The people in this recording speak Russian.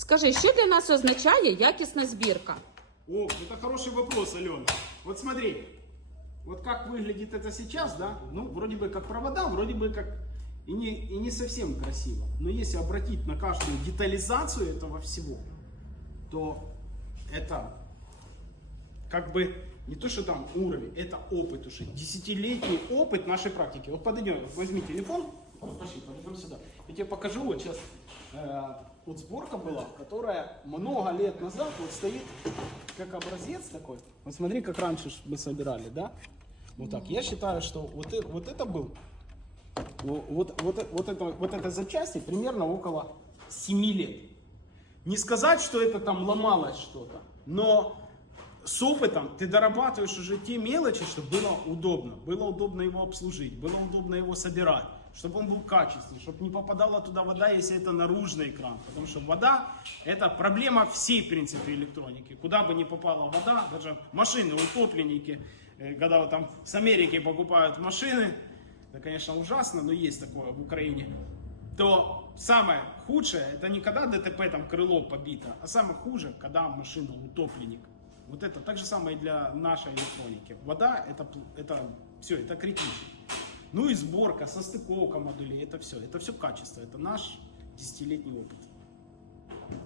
Скажи, що для нас означає якісна збірка? О, это хороший вопрос, Алена. Вот смотри, вот как выглядит это сейчас, да? Ну, вроде бы как провода, вроде бы как и не, и не совсем красиво. Но если обратить на каждую детализацию этого всего, то это как бы не то, что там уровень, это опыт уже, десятилетний опыт нашей практики. Вот подойдем, возьми телефон, вот пошли, подойдем сюда. Я тебе покажу, вот сейчас э, вот сборка была, которая много лет назад вот стоит как образец такой. Вот смотри, как раньше мы собирали, да? Вот так. Я считаю, что вот, э- вот это был, вот, вот, вот, э- вот это, вот этой запчасти примерно около 7 лет. Не сказать, что это там ломалось что-то, но с опытом ты дорабатываешь уже те мелочи, чтобы было удобно. Было удобно его обслужить, было удобно его собирать, чтобы он был качественный, чтобы не попадала туда вода, если это наружный кран. Потому что вода это проблема всей, в принципе, электроники. Куда бы ни попала вода, даже машины, утопленники, э, когда вот там с Америки покупают машины, это, конечно, ужасно, но есть такое в Украине то самое худшее, это не когда ДТП там крыло побито, а самое хуже, когда машина утопленник. Вот это так же самое и для нашей электроники. Вода это, это все, это критично. Ну и сборка, состыковка модулей, это все. Это все качество, это наш десятилетний опыт.